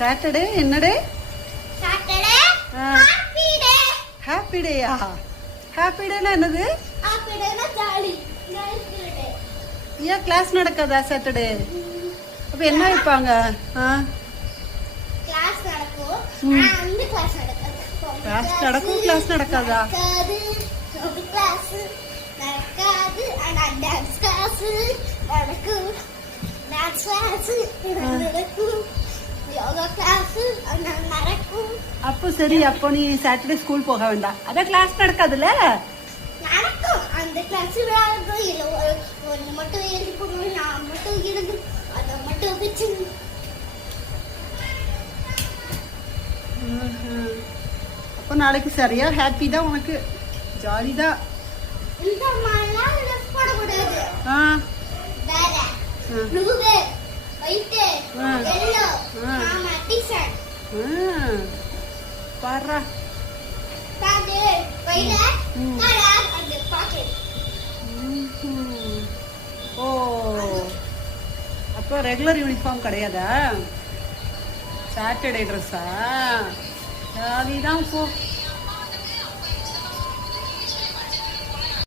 Saturday என்ன day? Saturday happy day. Happy டேயா? Happy டேனா என்னது? ஹாப்பி டேனா ஜாலி டே. ஏன் கிளாஸ் நடக்காதா சாட்டர்டே? அப்ப என்ன வைப்பாங்க? கிளாஸ் நடக்கும். அந்த கிளாஸ் நடக்காது. கிளாஸ் நடக்கும், கிளாஸ் நடக்காதா? ஒரு கிளாஸ் நடக்காது. ஆனா டான்ஸ் கிளாஸ் நடக்கும். டான்ஸ் கிளாஸ் நடக்கும். யோகா கிளாஸ் நடக்கும். அப்போ சரி, அப்போ நீ சாட்டர்டே ஸ்கூல் போக வேண்டாம். அதான் கிளாஸ் நடக்காதுல்ல? நடக்கும். அந்த கிளாஸ் நடக்கும். இல்ல ஒன்னு மட்டும் எழுதி போடுவேன், நான் மட்டும் எழுது அதை மட்டும் வச்சு. அப்போ நாளைக்கு சரியா ஹாப்பி தான் உனக்கு, ஜாலி தான். இந்த மாதிரிலாம் லெஃப்ட் போடக்கூடாது. வேற ப்ளூ ஒயிட் எல்லோ ஆமா டீ-ஷர்ட் பாரா பாரு வைல கலர் அந்த பாக்கெட். ஓ, அப்போ ரெகுலர் யூனிஃபார்ம் கிடையாதா? சாட்டர்டே ட்ரெஸ்ஸா? ஜாலி தான் போ.